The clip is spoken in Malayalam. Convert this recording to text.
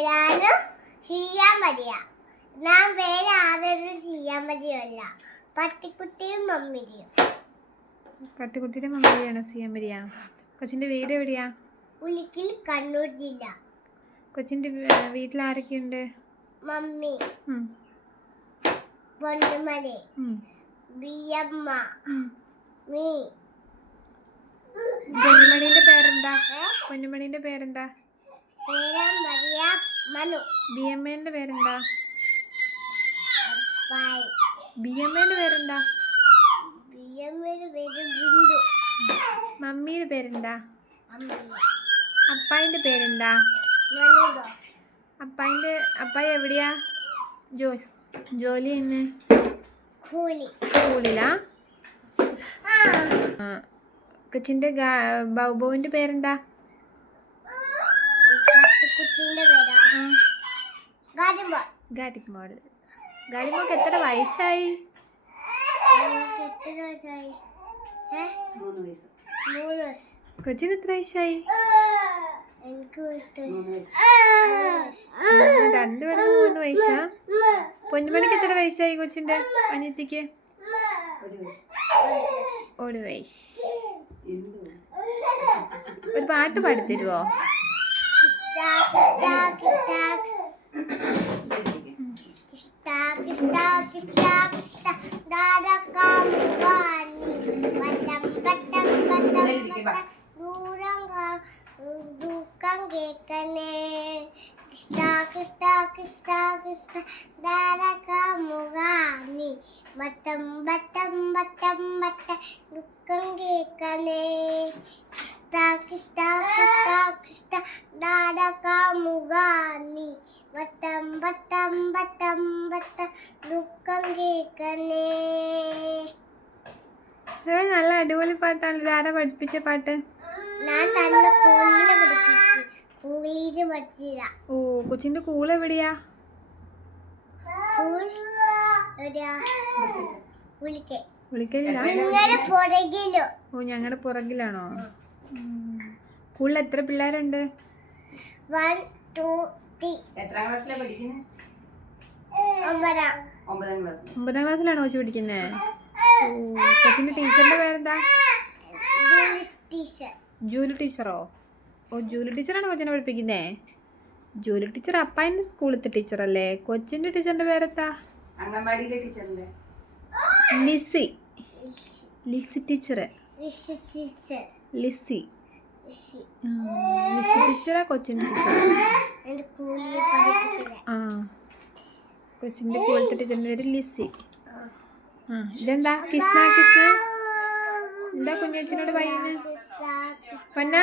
പേരാണ് ചെയ്യാൻ മതിയ നാം പേര് ചെയ്യാൻ മതിയല്ല പട്ടിക്കുട്ടിയും മമ്മിരിയും പട്ടിക്കുട്ടിയുടെ മമ്മിയാണോ ചെയ്യാൻ മതിയ കൊച്ചിന്റെ വീട് എവിടെയാ? ഉലിക്കിൽ കണ്ണൂർ ജില്ല. കൊച്ചിന്റെ വീട്ടിൽ ആരൊക്കെയുണ്ട്? മമ്മി. ഉം, പൊന്നുമണിന്റെ ബിയമ്മ. മീ. പേരെന്താ? പൊന്നുമണിന്റെ പേരെന്താ? മനു ബി എം എന്റെ പേരെന്താ? ബൈ ബി എം എന്റെ പേരെന്താ? ബിയമ്മയുടെ പേര് ബിന്ദു. മമ്മിയുടെ പേരെന്താ? അപ്പായിന്റെ പേരെന്താ? മനുദോ അപ്പായിന്റെ അപ്പായി എവിടെയാ? ജോ ജോലി തന്നെ സ്കൂളിലാ കൊച്ചിന്റെ കൊച്ചിന്റെ ബൗബോവിന്റെ പേരെന്താ പട്ടിക്കുട്ടീന്റെ പേരാ ആ ഗാഡിക് മോഡൽ ഗാഡിമോക്ക് എത്ര വയസ്സായി? എത്ര വയസ്സായി? ഏ? മൂന്ന് വയസ്സ്. മൂന്ന് വയസ്സ്. കൊച്ചിന് എത്ര വയസ്സായി? രണ്ടുപേരും മൂന്ന് വയസ്സാ. പൊന്നുമണിക്ക് എത്ര വയസ്സായി കൊച്ചിന്റെ? അനിയത്തിക്ക്? ഒരു വയസ്സ്. ഒരു പാട്ട് പാടിത്തരുവോ? దూరంగా దుఃఖం కేకనే కృష్ణ కృష్ణ కృష్ణ కృష్ణ దారకముగాని మతం బతం బతం బత దుఃఖం కేకనే కృష్ణ కృష్ణ కృష్ణ దారకముగాని మతం ദുഃഖം കേൾക്കണേ. നല്ല അടിപൊളി പാട്ടാണ്. ഇതാരാ പഠിപ്പിച്ച പാട്ട്? ഞാൻ തന്നെ കൂലിനെ പഠിപ്പിച്ചു കൂലിന് പഠിച്ചില്ല. ഓ കൊച്ചിന്റെ കൂൾ എവിടെയാ? വിളിക്കലില്ല ഓ ഞങ്ങളുടെ പുറകിലാണോ? കൂടുതൽ എത്ര പിള്ളേരുണ്ട്? വൺ ടു ത്രീ എത്രാം ക്ലാസ്സിലാണ് പഠിക്കുന്നത് ഒമ്പതാം. ക്ലാസ് ഒമ്പതാം ക്ലാസ്സിലാണോ കൊച്ചു പഠിക്കുന്നേ? കൊച്ചിന്റെ ടീച്ചറിന്റെ പേരെന്താ? ജൂലി ടീച്ചറോ? ഓ ജൂലി ടീച്ചറാണ് കൊച്ചിനെ പഠിപ്പിക്കുന്നേ? Julie teacher അപ്പായന്റെ സ്കൂളിലത്തെ ടീച്ചറല്ലേ? കൊച്ചിന്റെ ടീച്ചറിന്റെ പേരെന്താ? അംഗൻവാടിയിലെ ടീച്ചറിന്റെ ലിസി. ലിസി ടീച്ചർ. ലിസി. ഋഷി കൊച്ചിനെ കൊച്ചിന്റെ കൂടുതൽ ആ. കൊച്ചിന്റെ ടീച്ചറിന്റെ പേര് ലിസി. ആ ഇതെന്താ? കൃഷ്ണ കൃഷ്ണ എന്താ കുഞ്ഞച്ചനോട് പയ്യന്ന് പന്ന